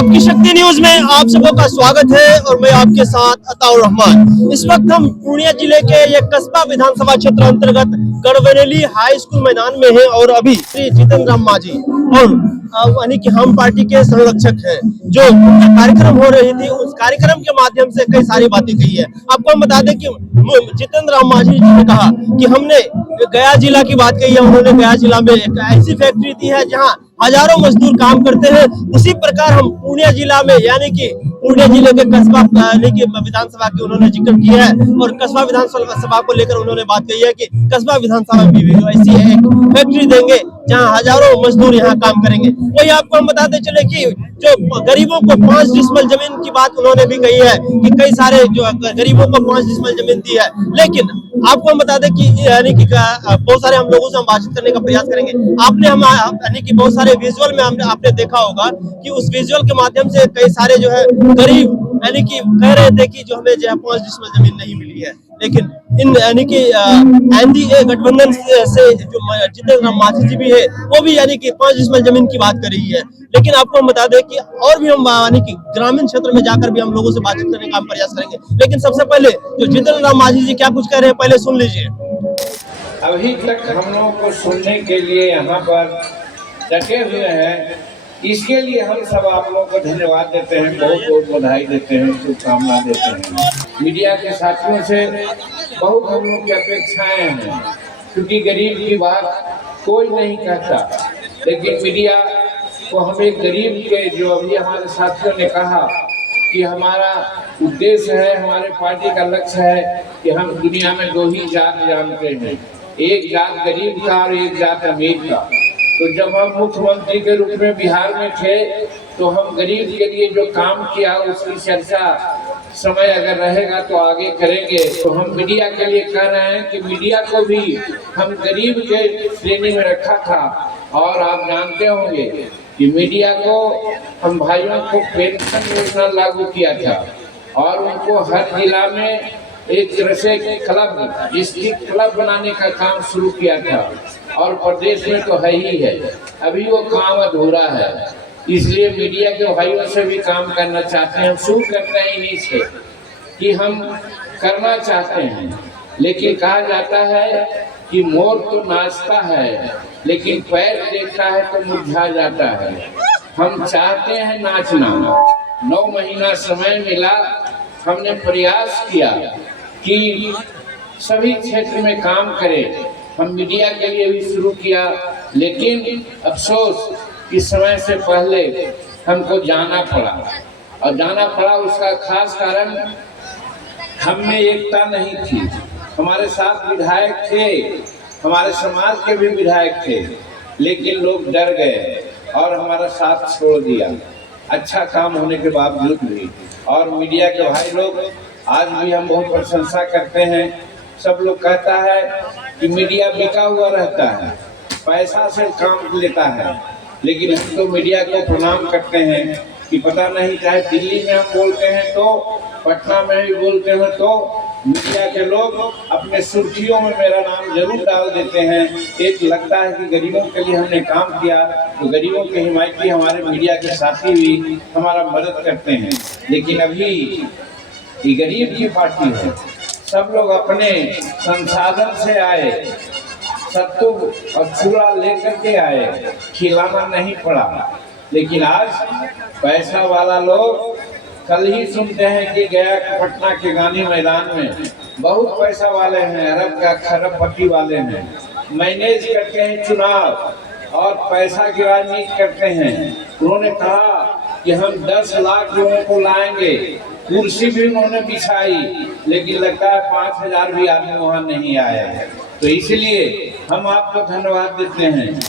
आपकी शक्ति न्यूज में आप सबों का स्वागत है और मैं आपके साथ अताउर रहमान। इस वक्त हम पूर्णिया जिले के ये कस्बा विधानसभा क्षेत्र अंतर्गत गढ़बरेली हाई स्कूल मैदान में हैं और अभी श्री जितेंद्र राम मांझी और यानी कि हम पार्टी के संरक्षक हैं जो कार्यक्रम हो रही थी, उस कार्यक्रम के माध्यम से कई सारी बातें कही है। आपको हम बता दें कि जितेंद्र राम मांझी जी ने कहा कि हमने गया जिला की बात कही है। उन्होंने गया जिला में एक ऐसी फैक्ट्री थी है जहां हजारों मजदूर काम करते हैं। उसी प्रकार हम पूर्णिया जिला में यानी कि पूर्णिया जिले के कस्बा यानी कि विधानसभा की उन्होंने जिक्र किया है और कस्बा विधानसभा को लेकर उन्होंने बात कही है कि कस्बा विधानसभा में भी ऐसी एक फैक्ट्री देंगे जहां हजारों मजदूर यहाँ काम करेंगे। वही आपको हम बताते चले कि जो गरीबों को 5 डिसमिल जमीन की बात उन्होंने भी कही है कि कई सारे जो गरीबों को 5 डिसमिल जमीन दी है। लेकिन आपको हम बता दें कि यानी कि बहुत सारे हम लोगों से हम बातचीत करने का प्रयास करेंगे। आपने हम यानी कि बहुत सारे विजुअल में आपने देखा होगा कि उस विजुअल के माध्यम से कई सारे जो है गरीब यानी कि कह रहे थे कि जो हमें जो है 5 डिसमिल जमीन नहीं मिली है। लेकिन इन यानी कि एनडीए गठबंधन से जो जितेंद्र राम मांझी जी भी है वो भी यानी कि 5 डिसमिल जमीन की बात कर रही है। लेकिन आपको हम बता दें कि और भी हम यानी कि ग्रामीण क्षेत्र में जाकर भी हम लोगों से बातचीत करने का प्रयास करेंगे। लेकिन सबसे पहले जो जितेंद्र राम मांझी जी क्या कुछ कह रहे हैं पहले सुन लीजिए। अभी तक हम लोगों को सुनने के लिए यहाँ पर डटे हुए हैं, इसके लिए हम सब आप लोगों को धन्यवाद देते हैं, बहुत बहुत बधाई देते हैं, शुभकामना देते हैं। मीडिया के साथियों से बहुत हम लोग की अपेक्षाएं हैं, क्योंकि गरीब की बात कोई नहीं कहता, लेकिन मीडिया को हमें गरीब के जो अभी हमारे साथियों ने कहा कि हमारा उद्देश्य है, हमारे पार्टी का लक्ष्य है कि हम दुनिया में 2 ही जात जानते हैं, एक जात गरीब का और एक जात अमीर का। तो जब हम मुख्यमंत्री के रूप में बिहार में थे तो हम गरीब के लिए जो काम किया उसकी चर्चा समय अगर रहेगा तो आगे करेंगे। तो हम मीडिया के लिए कह रहे हैं कि मीडिया को भी हम गरीब के श्रेणी में रखा था। और आप जानते होंगे कि मीडिया को हम भाइयों को पेंशन योजना लागू किया था और उनको हर जिला में एक तरह से क्लब, डिस्ट्रिक्ट क्लब बनाने का काम शुरू किया था और प्रदेश में तो है ही है, अभी वो काम अधूरा है। इसलिए मीडिया के भाइयों से भी काम करना चाहते हैं। हम शुरू करते हैं इन्हीं से कि हम करना चाहते हैं, लेकिन कहा जाता है कि मोर तो नाचता है लेकिन पैर देखता है तो मुरझा जाता है। हम चाहते हैं नाचना। 9 महीना समय मिला, हमने प्रयास किया कि सभी क्षेत्र में काम करें। हम मीडिया के लिए भी शुरू किया, लेकिन अफसोस कि समय से पहले हमको जाना पड़ा। और जाना पड़ा उसका खास कारण हम में एकता नहीं थी। हमारे साथ विधायक थे, हमारे समाज के भी विधायक थे, लेकिन लोग डर गए और हमारा साथ छोड़ दिया, अच्छा काम होने के बावजूद भी। और मीडिया के भाई लोग आज भी हम बहुत प्रशंसा करते हैं। सब लोग कहता है कि मीडिया बिका हुआ रहता है, पैसा से काम लेता है, लेकिन हम तो मीडिया को प्रणाम करते हैं कि पता नहीं चाहे दिल्ली में हम बोलते हैं तो पटना में भी बोलते हैं तो मीडिया के लोग अपने सुर्खियों में मेरा नाम जरूर डाल देते हैं। एक लगता है कि गरीबों के लिए हमने काम किया, तो गरीबों के हिमायती हमारे मीडिया के साथी भी हमारा मदद करते हैं। लेकिन अभी ये गरीब की पार्टी है, सब लोग अपने संसाधन से आए, सत्तू और चूड़ा लेकर के आए, खिलाना नहीं पड़ा। लेकिन आज पैसा वाला लोग, कल ही सुनते हैं कि गया पटना के गांधी मैदान में बहुत पैसा वाले हैं, अरब का खरबपति वाले हैं, मैनेज करते हैं चुनाव और पैसा की राजनीति करते हैं। उन्होंने कहा कि हम 10 लाख लोगों को लाएंगे, कुर्सी भी उन्होंने बिछाई, लेकिन लगता है 5000 भी आदमी वहां नहीं आए। तो इसलिए हम आपको धन्यवाद देते हैं।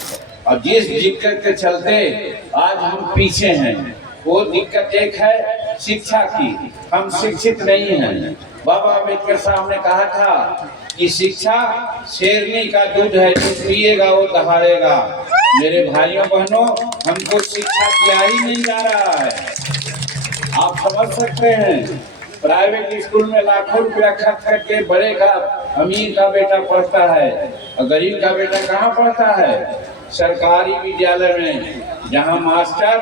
और जिस दिक्कत के चलते आज हम पीछे हैं, वो दिक्कत एक है शिक्षा की। हम शिक्षित नहीं हैं। बाबा अम्बेडकर साहब ने कहा था कि शिक्षा शेरनी का दूध है, जो पिएगा वो दहाड़ेगा। मेरे भाइयों बहनों, हमको शिक्षा दिया ही नहीं जा रहा है। आप समझ सकते हैं, प्राइवेट स्कूल में लाखों रुपया खर्च करके बड़े का, अमीर का बेटा पढ़ता है और गरीब का बेटा कहाँ पढ़ता है? सरकारी विद्यालय में, जहाँ मास्टर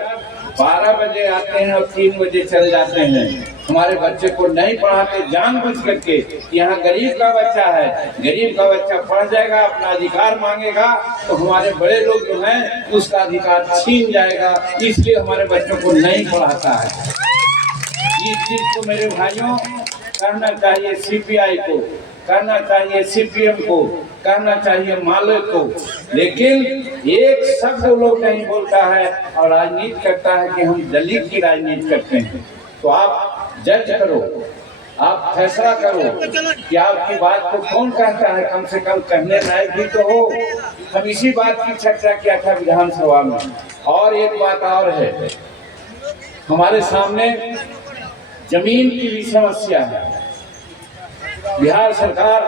12 बजे आते हैं और 3 बजे चले जाते हैं। हमारे बच्चे को नहीं पढ़ाते जानबूझ करके। यहाँ गरीब का बच्चा है, गरीब का बच्चा पढ़ जाएगा, अपना अधिकार मांगेगा तो हमारे बड़े लोग जो हैं उसका अधिकार छीन जाएगा, इसलिए हमारे बच्चों को नहीं पढ़ाता है। इस चीज को मेरे भाइयों करना चाहिए, सीपीआई को करना चाहिए, सीपीएम को करना चाहिए, माले को। लेकिन एक शब्द लोग नहीं बोलता है और राजनीति करता है कि हम दलित की राजनीति करते हैं। तो आप जज करो, आप फैसला करो कि आपकी बात को कौन कहता है, कम से कम कहने लायक भी तो हो। हम इसी बात की चर्चा किया था विधानसभा में। और एक बात और है, हमारे सामने जमीन की भी समस्या है। बिहार सरकार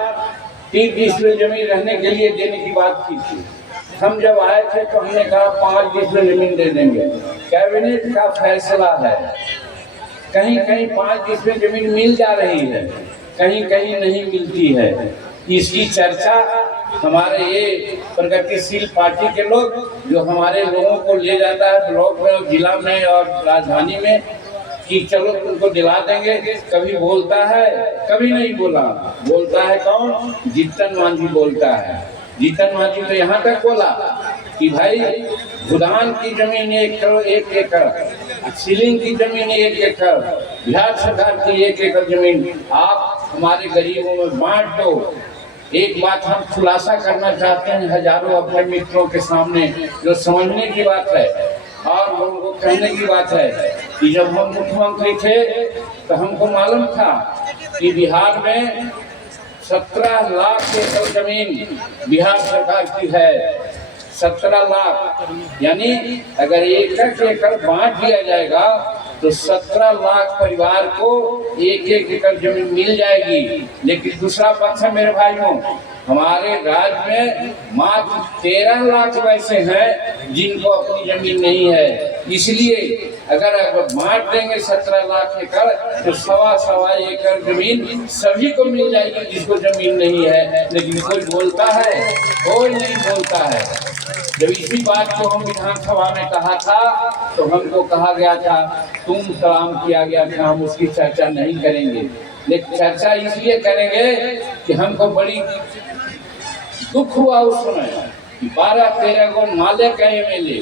30 डिसमिल जमीन रहने के लिए देने की बात की थी। हम जब आए थे तो हमने कहा 5 डिसमिल जमीन दे देंगे। कैबिनेट का फैसला है, कहीं कहीं 5 डिसमिल जमीन मिल जा रही है, कहीं कहीं नहीं मिलती है। इसकी चर्चा हमारे ये प्रगतिशील पार्टी के लोग जो हमारे लोगों को ले जाता है ब्लॉक में, जिला में और राजधानी में कि चलो तुमको दिला देंगे, कभी बोलता है कभी नहीं बोला। बोलता है कौन? जीतन मांझी बोलता है। जीतन मांझी तो यहाँ तक बोला कि भाई भूदान की जमीन 1 एकड़, सीलिंग की जमीन 1 एकड़, बिहार सरकार की 1 एकड़ जमीन आप हमारे गरीबों में बांट दो। एक बात हम खुलासा करना चाहते हैं हजारों अपने मित्रों के सामने, जो समझने की बात है और लोगों को कहने की बात है कि जब हम मुख्यमंत्री थे तो हमको मालूम था कि बिहार में 17 लाख एकड़ जमीन बिहार सरकार की है। 17 लाख, यानी अगर 1 एकड़ बांट दिया जाएगा तो 17 लाख परिवार को 1 एकड़ जमीन मिल जाएगी। लेकिन दूसरा पक्ष है मेरे भाइयों, हमारे राज्य में मात्र 13 लाख वैसे हैं जिनको अपनी जमीन नहीं है। इसलिए अगर बांट देंगे 17 लाख एकड़ तो 1.25 एकड़ जमीन सभी को मिल जाएगी जिसको जमीन नहीं है। लेकिन कोई बोलता है? कोई नहीं बोलता है। जब इसी बात को हम विधानसभा में कहा था तो हमको कहा गया था तुम काम किया गया था, हम उसकी चर्चा नहीं करेंगे। लेकिन चर्चा इसलिए करेंगे कि हमको बड़ी दुख हुआ उस समय 12-13 को माले का एमएलए,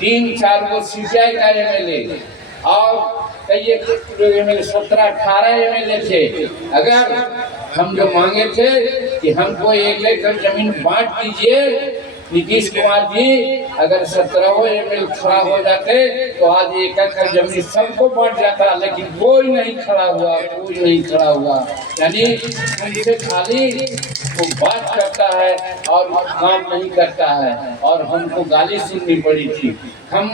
3-4 को सीपीआई का एमएलए और कई एमएलए 17-18 एमएलए थे। अगर हम जो मांगे थे कि हमको 1 एकड़ जमीन बांट दीजिए, नीतीश कुमार जी अगर 17 एमएलए खड़ा हो जाते तो आज 1 एकड़ जमीन सबको बांट जाता। लेकिन कोई नहीं खड़ा हुआ, कोई नहीं खड़ा हुआ। यानी उनसे खाली वो बात करता है और काम नहीं करता है और हमको गाली सुननी पड़ी थी। हम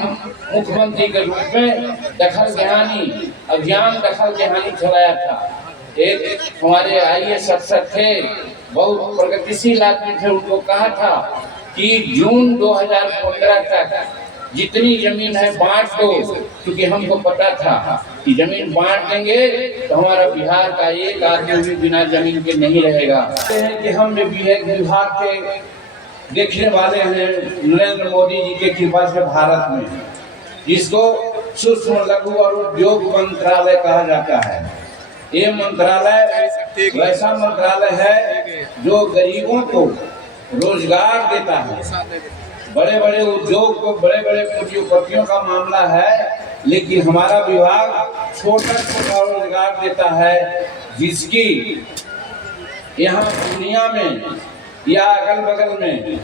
मुख्यमंत्री के रूप में दखल देहानी अभियान चलाया था। एक हमारे आईएएस अफसर थे, बहुत प्रगतिशील आदमी थे, उनको कहा था कि जून 2015 तक जितनी जमीन है बांट दो, क्योंकि हमको पता था कि जमीन बांट देंगे तो हमारा बिहार का एक आदमी भी बिना जमीन के नहीं रहेगा। कि हम बिहार के देखने वाले हैं नरेंद्र मोदी जी के कृपा से भारत में, जिसको सूक्ष्म लघु और उद्योग मंत्रालय कहा जाता है। ये मंत्रालय वैसा मंत्रालय है जो गरीबों को रोजगार देता है। बड़े बड़े उद्योग को, बड़े बड़े पूंजीपतियों का मामला है, लेकिन हमारा विभाग छोटा छोटा रोजगार देता है, जिसकी यहाँ दुनिया में या अगल बगल में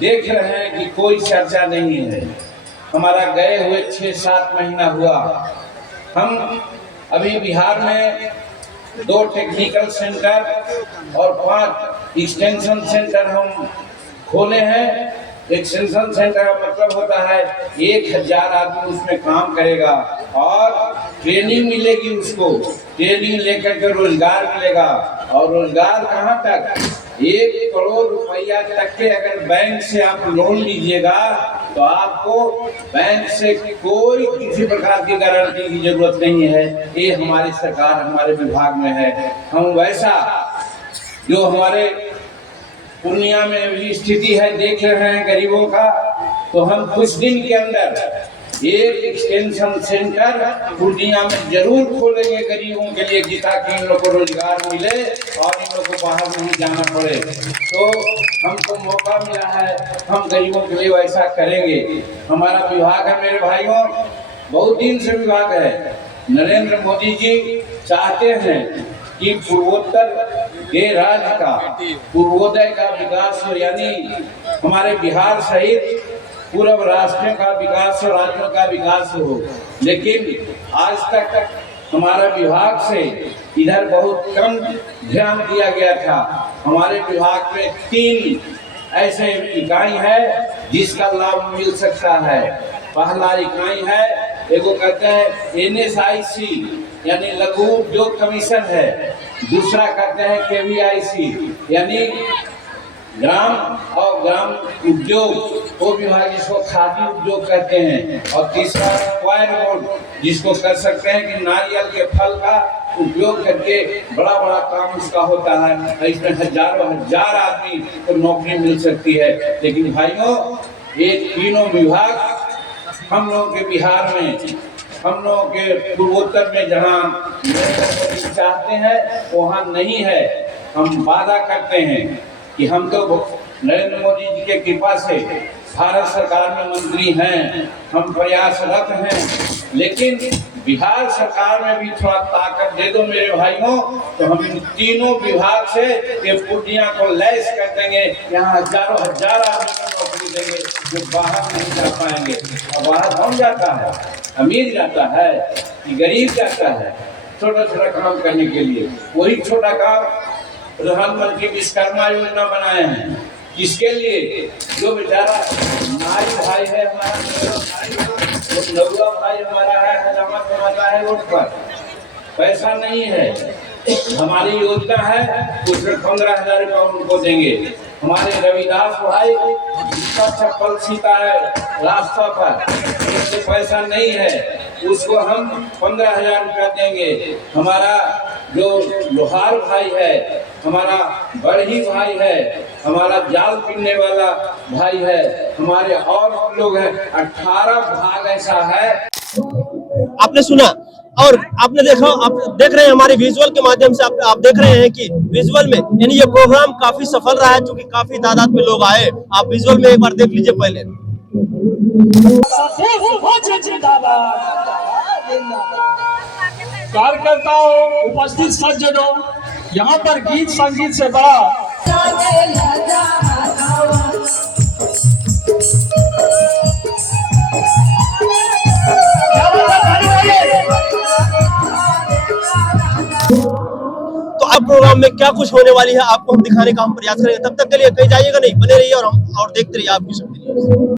देख रहे हैं कि कोई चर्चा नहीं है। हमारा गए हुए 6-7 महीना हुआ। हम अभी बिहार में 2 टेक्निकल सेंटर और 5 एक्सटेंशन सेंटर हम खोले हैं। एक्सटेंशन सेंटर का मतलब होता है 1000 आदमी उसमें काम करेगा और ट्रेनिंग मिलेगी उसको, ट्रेनिंग लेकर के रोजगार मिलेगा। और रोजगार कहाँ तक? 1 करोड़ रुपया तक के अगर बैंक से आप लोन लीजिएगा तो आपको बैंक से कोई किसी प्रकार की गारंटी की जरूरत नहीं है। ये हमारी सरकार, हमारे विभाग में है। हम वैसा जो हमारे पूर्णिया में भी स्थिति है देख रहे हैं गरीबों का, तो हम कुछ दिन के अंदर एक एक्सटेंशन सेंटर पूर्णिया में जरूर खोलेंगे गरीबों के लिए, कि ताकि इन लोग को रोजगार मिले और इन लोग को बाहर नहीं जाना पड़े। तो हमको मौका मिला है, हम गरीबों के लिए वैसा करेंगे। हमारा विभाग है मेरे भाइयों, बहुत दिन से विभाग है। नरेंद्र मोदी जी चाहते हैं कि पूर्वोत्तर के राज्य का पूर्वोदय का विकास हो, यानी हमारे बिहार सहित पूर्व राष्ट्रों का विकास और राज्यों का विकास हो। लेकिन आज तक हमारा विभाग से इधर बहुत कम ध्यान दिया गया था। हमारे विभाग में 3 ऐसे इकाई है जिसका लाभ मिल सकता है। पहला इकाई है, एगो कहते हैं NSIC यानी लघु उद्योग कमीशन है। दूसरा कहते हैं KVIC यानी ग्राम और ग्राम उद्योग, वो विभाग जिसको खादी उद्योग कहते हैं। और तीसरा क्वायर बोर्ड, जिसको कर सकते हैं कि नारियल के फल का उपयोग करके बड़ा बड़ा काम उसका होता है। इसमें हजारों हजार आदमी को नौकरी मिल सकती है। लेकिन भाइयों, ये तीनों विभाग हम लोगों के बिहार में, हम लोगों के पूर्वोत्तर में जहाँ चाहते हैं वहाँ नहीं है। हम वादा करते हैं कि हम तो नरेंद्र मोदी जी के कृपा से भारत सरकार में मंत्री हैं, हम प्रयासरत हैं। लेकिन बिहार सरकार में भी थोड़ा ताकत दे दो मेरे भाइयों, तो हम इन तीनों विभाग से ये पूर्णिया को लैस कर देंगे। यहाँ हजारों हजार आदमी को नौकरी देंगे जो बाहर नहीं जा पाएंगे। और बाहर कौन जाता है? अमीर जाता है कि गरीब जाता है छोटा छोटा काम करने के लिए। वही छोटा काम प्रधानमंत्री विश्वकर्मा योजना बनाए हैं। किसके लिए? जो बेचारा नाई भाई है हमारा, नौवा भाई हमारा है, हजामा कमाता है रोड पर, पैसा नहीं है। हमारी योजना है, उसमें 15,000 रुपया उनको देंगे। हमारे रविदास भाई जिसका चप्पल सीता है रास्ता पर, उससे पैसा नहीं है, उसको हम 15,000 रुपया देंगे। हमारा जो लोहार भाई है, हमारा बड़ही भाई है, हमारा जाल पिनने वाला भाई है, हमारे और लोग हैं, 18 भाग ऐसा है। आपने सुना और आपने देखा, आप देख रहे हैं हमारे विजुअल के माध्यम से, आप देख रहे हैं कि विजुअल में यानी ये प्रोग्राम काफी सफल रहा है, क्योंकि काफी तादाद में लोग आए। आप विजुअल में एक बार देख लीजिए पहले। कार्यकर्ताओं, उपस्थित सज्जनों, यहाँ पर गीत संगीत से बड़ा तो अब प्रोग्राम में क्या कुछ होने वाली है आपको हम दिखाने का हम प्रयास करेंगे। तब तक के लिए कहीं जाइएगा नहीं, बने रहिए और देखते रहिए आपकी शक्ति।